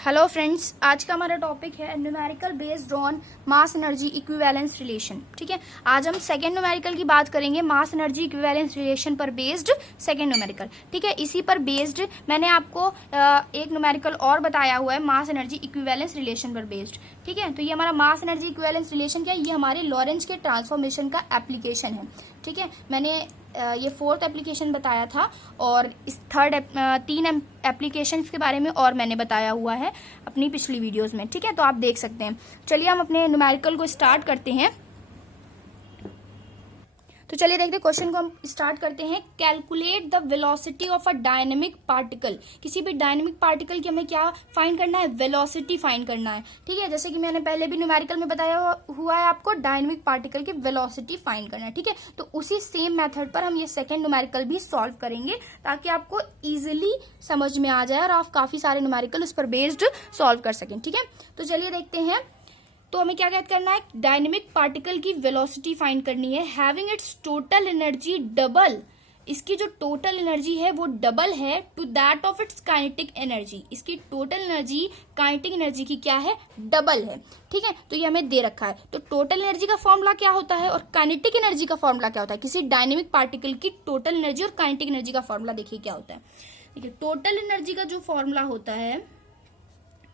Hello friends, आज का हमारा टॉपिक है numerical based on mass energy equivalence relation. ठीक है, आज हम सेकंड न्यूमेरिकल की बात करेंगे, मास एनर्जी इक्विवेलेंस रिलेशन पर बेस्ड सेकंड न्यूमेरिकल। ठीक है, इसी पर बेस्ड मैंने आपको एक न्यूमेरिकल और बताया हुआ है मास एनर्जी इक्विवेलेंस रिलेशन पर बेस्ड। ठीक है, तो ये हमारा मास एनर्जी इक्विवेलेंस रिलेशन क्या है, ये हमारे लॉरेंज के ट्रांसफॉर्मेशन का एप्लीकेशन है। ठीक है, मैंने ये फोर्थ एप्लीकेशन बताया था और इस तीन एप्लीकेशन के बारे में और मैंने बताया हुआ है अपनी पिछली वीडियोस में। ठीक है, तो आप देख सकते हैं। चलिए हम अपने न्यूमेरिकल को स्टार्ट करते हैं। तो चलिए देखते हैं, क्वेश्चन को हम स्टार्ट करते हैं। Calculate the velocity of a dynamic particle. किसी भी डायनेमिक पार्टिकल की हमें क्या फाइंड करना है, वेलोसिटी फाइंड करना है। ठीक है, जैसे कि मैंने पहले भी न्यूमेरिकल में बताया हुआ है आपको, डायनेमिक पार्टिकल की वेलोसिटी फाइंड करना है। ठीक है, तो उसी सेम मेथड पर हम ये सेकेंड न्यूमेरिकल भी सॉल्व करेंगे ताकि आपको इजिली समझ में आ जाए और आप काफी सारे न्यूमेरिकल उस पर बेस्ड सॉल्व कर सकें। ठीक है, तो चलिए देखते हैं। तो हमें क्या क्या करना है, डायनेमिक पार्टिकल की वेलोसिटी फाइंड करनी है। Having its total energy double, इसकी जो टोटल एनर्जी है वो डबल है to that of its kinetic energy. इसकी टोटल एनर्जी काइनेटिक एनर्जी की क्या है, डबल है। ठीक है, तो ये हमें दे रखा है। तो टोटल एनर्जी का फॉर्मूला क्या होता है और काइनेटिक एनर्जी का फॉर्मूला क्या होता है। किसी डायनेमिक पार्टिकल की टोटल एनर्जी और काइनेटिक एनर्जी का फॉर्मूला देखिए क्या होता है। देखिए, टोटल एनर्जी का जो फॉर्मूला होता है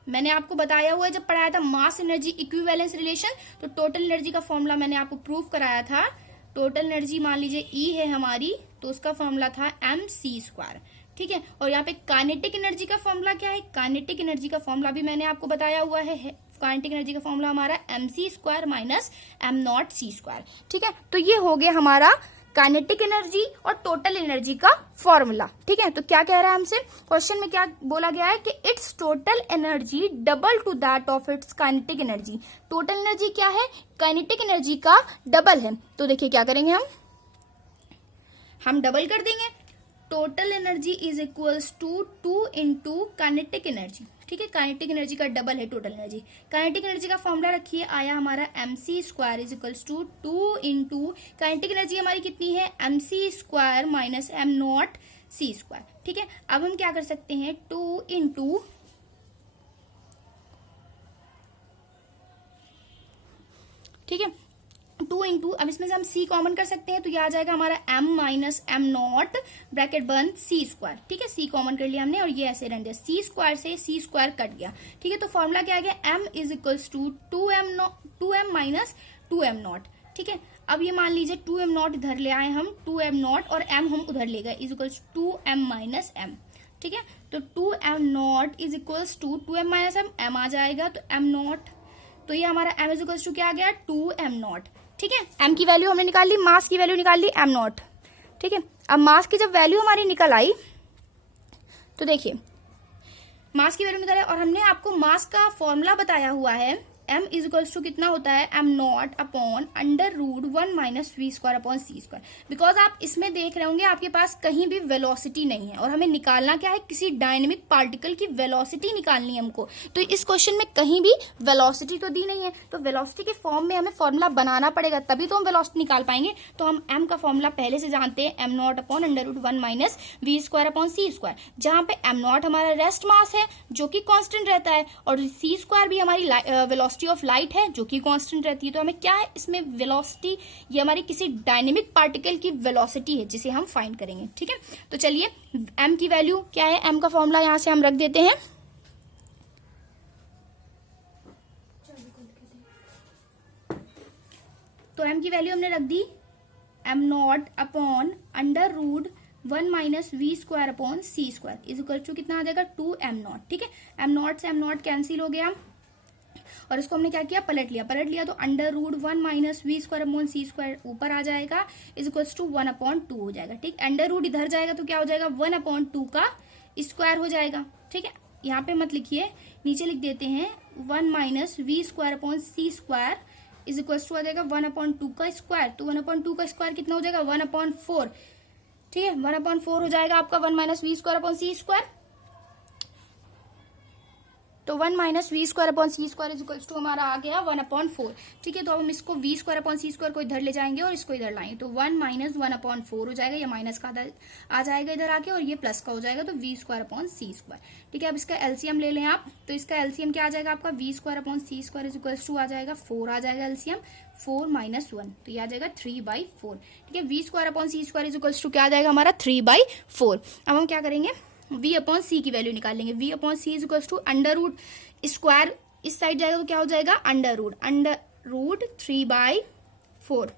मैंने आपको बताया हुआ है जब पढ़ाया था मास एनर्जी इक्विवेलेंस रिलेशन। तो टोटल एनर्जी का फॉर्मूला मैंने आपको प्रूव कराया था। टोटल एनर्जी मान लीजिए ई है हमारी, तो उसका फॉर्मूला था mc²। ठीक है, और यहाँ पे काइनेटिक एनर्जी का फॉर्मूला क्या है, काइनेटिक एनर्जी का फॉर्मूला भी मैंने आपको बताया हुआ है। काइनेटिक एनर्जी का फॉर्मूला हमारा mc² माइनस m0c²। ठीक है, तो ये हो गया हमारा काइनेटिक एनर्जी और टोटल एनर्जी का फॉर्मूला। ठीक है, तो क्या कह रहा है हमसे, क्वेश्चन में क्या बोला गया है कि it's total energy double two that of its kinetic energy. Total energy क्या है, काइनेटिक एनर्जी का डबल है। तो देखिए क्या करेंगे, हम डबल कर देंगे। Total energy is equals to 2 into kinetic energy. ठीक है, काइनेटिक एनर्जी का डबल है टोटल एनर्जी। काइनेटिक एनर्जी का फॉर्मूला रखिए, आया हमारा mc² is equals to 2 into kinetic energy हमारी कितनी है, mc² माइनस m0c²। ठीक है, अब हम क्या कर सकते हैं, 2 इंटू ठीक है 2 इंटू, अब इसमें से हम c कॉमन कर सकते हैं तो ये आ जाएगा हमारा m माइनस m0 ब्रैकेट बंद c²। ठीक है, c कॉमन कर लिया हमने और ये ऐसे रहने दिया, c² से c² कट गया। ठीक है, तो फॉर्मूला क्या आ गया, m is equals to 2m minus 2m0। ठीक है, अब ये मान लीजिए 2m0 इधर ले आए हम, 2m0 और m हम उधर ले गए, is equals 2m minus m। ठीक है, तो 2m0 is equals to 2m minus m आ जाएगा, तो m0, तो ये हमारा m इज इक्वल्स टू क्या आ गया, 2m0। ठीक है, m की वैल्यू हमने निकाल ली, मास की वैल्यू निकाल ली m0। ठीक है, अब मास की जब वैल्यू हमारी निकल आई तो देखिए मास की वैल्यू निकल आई और हमने आपको मास का फॉर्मूला बताया हुआ है, m इज इक्वल्स टू कितना होता है, m0 upon √1 minus v² upon c²। Because आप इसमें देख रहे होंगे आपके पास कहीं भी वेलोसिटी नहीं है और हमें निकालना क्या है, किसी डायनेमिक पार्टिकल की वेलोसिटी निकालनी है हमको। तो इस क्वेश्चन में कहीं भी वेलोसिटी तो दी नहीं है, तो वेलोसिटी के फॉर्म में हमें फॉर्मूला बनाना पड़ेगा तभी तो हम वेलोसिटी निकाल पाएंगे। तो हम m का फॉर्मूला पहले से जानते हैं, m0 upon √1 minus v² upon c², जहां पे m0 हमारा रेस्ट मास है जो कि कांस्टेंट रहता है और c² भी हमारी वेलोसिटी ऑफ लाइट है जो कि कांस्टेंट रहती है। तो हमें क्या है इसमें वेलोसिटी, ये हमारी किसी डायनेमिक पार्टिकल की वेलोसिटी है जिसे हम फाइंड करेंगे। ठीक है, तो चलिए m की वैल्यू क्या है, m का फॉर्मूला यहां से हम रख देते हैं। तो m की वैल्यू हमने रख दी, m0 upon √1 minus v² upon c² is equal to कितना आ जाएगा, 2m0। ठीक है, m0 से m0 कैंसिल हो गया और इसको हमने क्या किया, पलट लिया तो √1 माइनस v² अपॉन c² ऊपर आ जाएगा, इज इक्वल्स टू 1/2 हो जाएगा। ठीक, √ इधर जाएगा तो क्या हो जाएगा, 1/2 का स्क्वायर हो जाएगा। ठीक है, यहाँ पे मत लिखिए, नीचे लिख देते हैं, 1 minus v² upon c² is equals to आ जाएगा 1/2 का स्क्वायर। तो 1/2 का स्क्वायर कितना हो जाएगा, 1/4। ठीक है, 1/4 हो जाएगा आपका 1 माइनस v² अपॉन c²। तो 1 minus V square upon C square is equals to हमारा आ गया 1/4। ठीक है, तो अब हम इसको वी स्क्वायर अपॉन सी स्क्वायर को इधर ले जाएंगे और इसको इधर लाएंगे, तो 1 माइनस 1/4 हो जाएगा, ये माइनस का आ जाएगा इधर आके और ये प्लस का हो जाएगा, तो वी स्क्वायर अपॉन सी स्क्वायर। ठीक है, अब इसका एलसीएम ले लें आप, तो इसका एलसीएम क्या आ जाएगा आपका, v square upon C square is equals to आ जाएगा 4 आ जाएगा एलसीएम, 4 माइनस 1, तो ये आ जाएगा 3/4। ठीक है, V square upon C square is equals to क्या आ जाएगा हमारा 3/4। अब हम क्या करेंगे, v अपॉन सी की वैल्यू निकाल लेंगे, v upon C is equals to under root square इस साइड जाएगा तो क्या हो जाएगा अंडर रूट 3/4।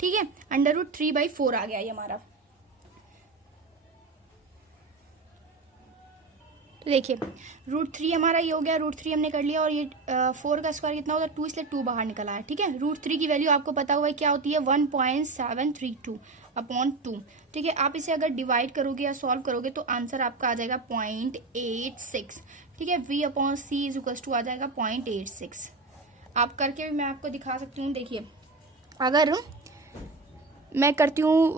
ठीक है, अंडर रूट 3/4 आ गया ये हमारा। तो देखिए √3 हमारा ये हो गया, √3 हमने कर लिया और ये 4 का स्क्वायर कितना होता है 2, इसलिए 2 बाहर निकला है। ठीक है, √3 की वैल्यू आपको पता हुआ है क्या होती है 1.732/2। ठीक है, आप इसे अगर डिवाइड करोगे या सॉल्व करोगे तो आंसर आपका आ जाएगा 0.86। ठीक है, v upon C is equals to आ जाएगा 0.86। आप करके भी मैं आपको दिखा सकती हूँ। देखिए अगर मैं करती हूँ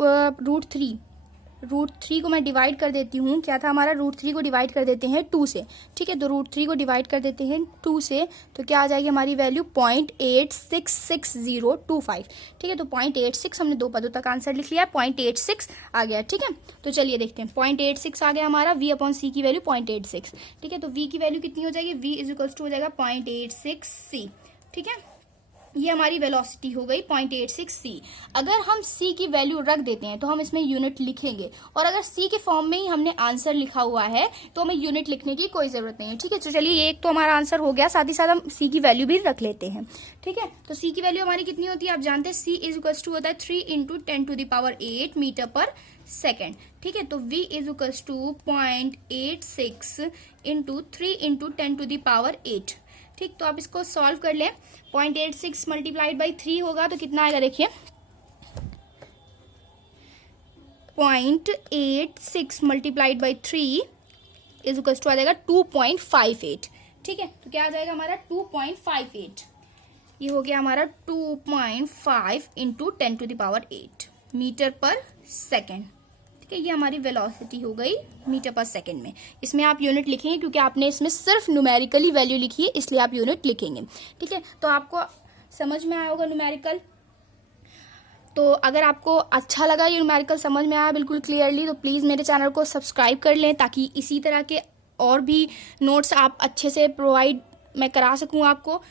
√3 को मैं डिवाइड कर देती हूँ, क्या था हमारा √3 को डिवाइड कर देते हैं 2 से। ठीक है, तो √3 को डिवाइड कर देते हैं 2 से, तो क्या आ जाएगी हमारी वैल्यू 0.866025। ठीक है, तो 0.86 हमने 2 पदों तक आंसर लिख लिया, 0.86 आ गया। ठीक है, तो चलिए देखते हैं, 0.86 आ गया हमारा, v अपॉन सी की वैल्यू 0.86। ठीक है, तो v की वैल्यू कितनी हो जाएगी, v इज इक्वल्स टू हो जाएगा 0.86c। ठीक है, ये हमारी वेलोसिटी हो गई 0.86 c। अगर हम c की वैल्यू रख देते हैं तो हम इसमें यूनिट लिखेंगे, और अगर c के फॉर्म में ही हमने आंसर लिखा हुआ है तो हमें यूनिट लिखने की कोई जरूरत नहीं है। ठीक है, तो चलिए ये एक तो हमारा आंसर हो गया, साथ ही साथ हम c की वैल्यू भी रख लेते हैं। ठीक है, तो c की वैल्यू हमारी कितनी होती है आप जानते हैं, c इज इक्वल्स टू होता है 3 × 10⁸ मीटर पर सेकेंड। ठीक है, तो v इज इक्वल्स टू 0.86 × 3 × 10⁸। ठीक, तो आप इसको सॉल्व कर लें, 0.86 मल्टीप्लाइड बाई 3 होगा तो कितना आएगा, देखिए 0.86 multiplied by 3 is equal to आ जाएगा 2.58। ठीक है, तो क्या आ जाएगा हमारा 2.58। ये हो गया हमारा 2.5 × 10⁸ मीटर पर सेकेंड। ठीक है, ये हमारी वेलोसिटी हो गई मीटर पर सेकेंड में। इसमें आप यूनिट लिखेंगे क्योंकि आपने इसमें सिर्फ न्यूमेरिकली वैल्यू लिखी है, इसलिए आप यूनिट लिखेंगे। ठीक है, तो आपको समझ में आया होगा न्यूमेरिकल। तो अगर आपको अच्छा लगा, ये न्यूमेरिकल समझ में आया बिल्कुल क्लियरली, तो प्लीज़ मेरे चैनल को सब्सक्राइब कर लें ताकि इसी तरह के और भी नोट्स आप अच्छे से प्रोवाइड मैं करा सकूँ आपको।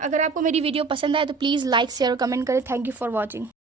अगर आपको मेरी वीडियो पसंद आए तो प्लीज़ लाइक शेयर और कमेंट करें। Thank you for watching.